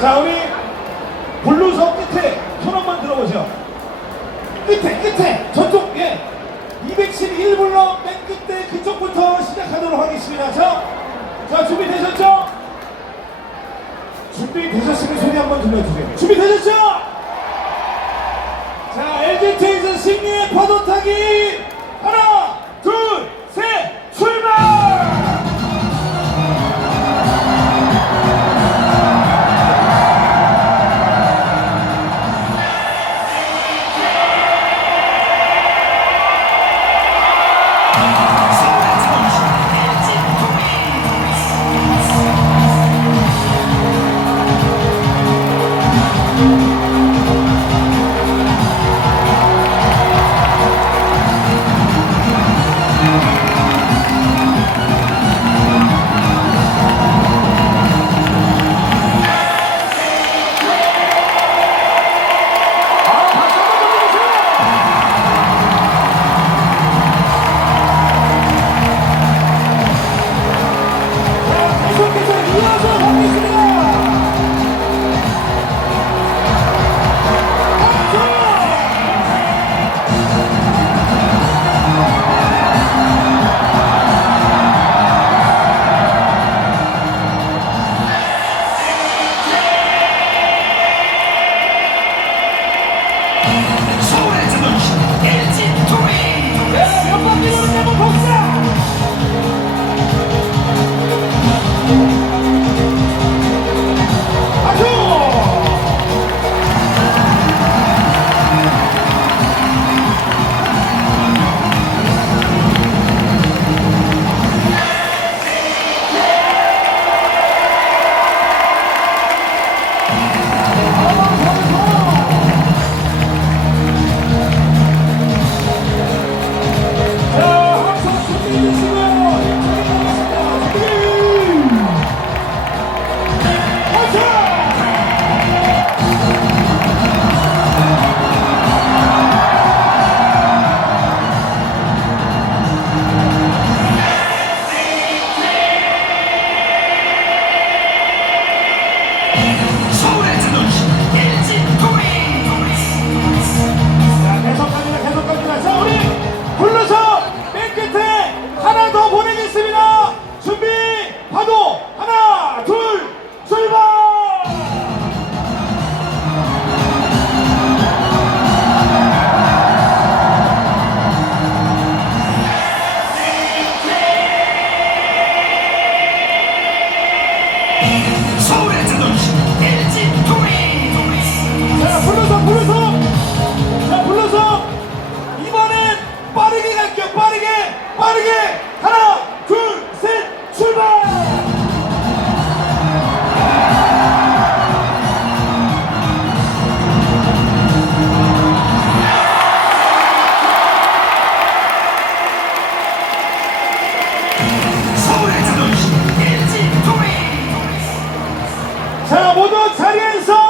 자, 우리 블루석 끝에 손 한번 들어보세요. 끝에 저쪽, 예, 211블럭 맨 끝에 그쪽부터 시작하도록 하겠습니다. 자, 준비되셨죠? 준비되셨으면 소리 한번 들려주세요. 준비되셨죠? 자, LG 트윈스 승리의 파도 타기, 하나 둘 셋 출발! 불러서 이번엔 빠르게 갈게요. 빠르게 하나 둘 셋 출발. 자, 모두 자리에서